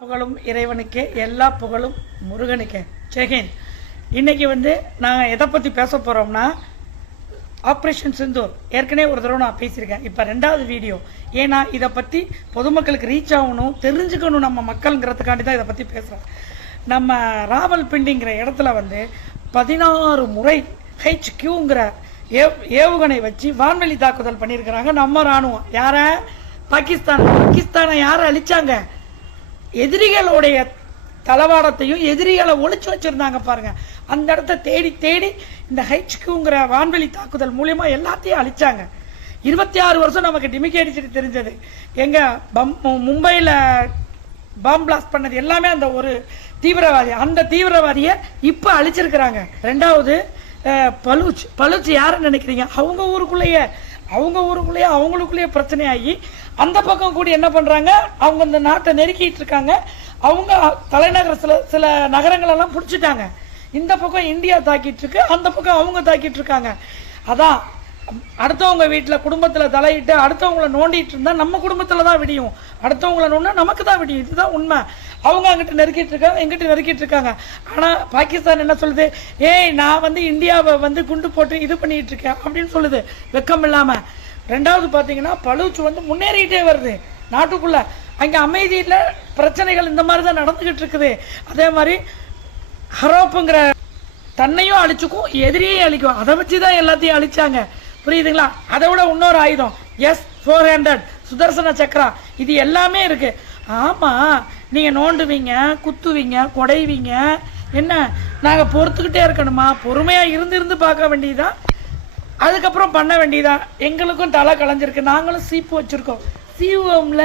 புகழும் இறைவனுக்கே, எல்லா புகழும் முருகனுக்கே. ஜெயஹிந்த். இன்னைக்கு நாங்கள் எதை பற்றி பேச போகிறோம்னா, ஆப்ரேஷன் சிந்தூர் ஏற்கனவே ஒரு தடவை நான் பேசியிருக்கேன். இப்போ 2வது வீடியோ. ஏன்னா இதை பற்றி பொதுமக்களுக்கு ரீச் ஆகணும், தெரிஞ்சுக்கணும் நம்ம மக்களுங்கிறதுக்காண்டி தான் இதை பற்றி பேசுகிறேன். நம்ம ராவல்பிண்டிங்கிற இடத்துல 16 முறை HQங்கிற ஏவுகணை வச்சு வான்வெளி தாக்குதல் பண்ணியிருக்கிறாங்க நம்ம இராணுவம். யாரை? பாகிஸ்தானை யாரை அழிச்சாங்க? எதிரிகளுடைய தளவாடத்தையும் எதிரிகளை ஒழிச்சு வச்சிருந்தாங்க பாருங்க. அந்த இடத்த தேடி தேடி இந்த HQங்கிற வான்வெளி தாக்குதல் மூலியமா எல்லாத்தையும் அழிச்சாங்க. 26 வருஷம் நமக்கு டிமிக்கி அடிச்சுட்டு தெரிஞ்சது. எங்க மும்பையில் பாம் பிளாஸ்ட் பண்ணது எல்லாமே அந்த ஒரு தீவிரவாதி. அந்த தீவிரவாதியை இப்ப அழிச்சிருக்கிறாங்க. 2வது பலூச் யாருன்னு நினைக்கிறீங்க? அவங்க ஊருக்குள்ளேயே அவங்களுக்குள்ளேயே பிரச்சனையாகி அந்த பக்கம் கூடி என்ன பண்றாங்க, அவங்க இந்த நாட்டை நெருக்கிட்டு இருக்காங்க. அவங்க தலைநகர் சில நகரங்கள் எல்லாம் பிடிச்சிட்டாங்க. இந்த பக்கம் இந்தியா தாக்கிட்டு இருக்கு, அந்த பக்கம் அவங்க தாக்கிட்டு இருக்காங்க. அதான் அடுத்தவங்க வீட்டில் குடும்பத்தில் தலையிட்டு அடுத்தவங்களை நோண்டிட்டு இருந்தா நம்ம குடும்பத்தில் தான் விடியும், அடுத்தவங்களை நோண்டா நமக்கு தான் விடியும். இதுதான் உண்மை. அவங்க அங்கிட்டு நெருக்கிட்டு இருக்காங்க, எங்கிட்ட நெருக்கிட்டு இருக்காங்க. ஆனால் பாகிஸ்தான் என்ன சொல்லுது? ஏய், நான் இந்தியாவை குண்டு போட்டு இது பண்ணிட்டு இருக்கேன் அப்படின்னு சொல்லுது, வெக்கம் இல்லாம. 2வது பார்த்தீங்கன்னா பலூச் முன்னேறிட்டே வருது நாட்டுக்குள்ள. அங்கே அமைதியில் பிரச்சனைகள் இந்த மாதிரி தான் நடந்துகிட்டு இருக்குது. அதே மாதிரி ஹரோப்புங்கிற தன்னையும் அழிச்சுக்கும், எதிரியும் அழிக்கும். அதை வச்சு தான் எல்லாத்தையும் அழிச்சாங்க. புரியுதுங்களா? அதை விட இன்னொரு ஆயுதம் S-400 சுதர்சன சக்கரா, இது எல்லாமே இருக்கு. ஆமா, நீங்க நோண்டுவீங்க, குத்துவீங்க, கொடைவீங்க, என்ன நாங்க பொறுத்துக்கிட்டே இருக்கணுமா? பொறுமையா இருந்து பார்க்க வேண்டியதுதான், அதுக்கப்புறம் பண்ண வேண்டியதான். எங்களுக்கும் தலை கலைஞ்சிருக்கு, நாங்களும் சீப்பு வச்சிருக்கோம், சீவுவோம்ல.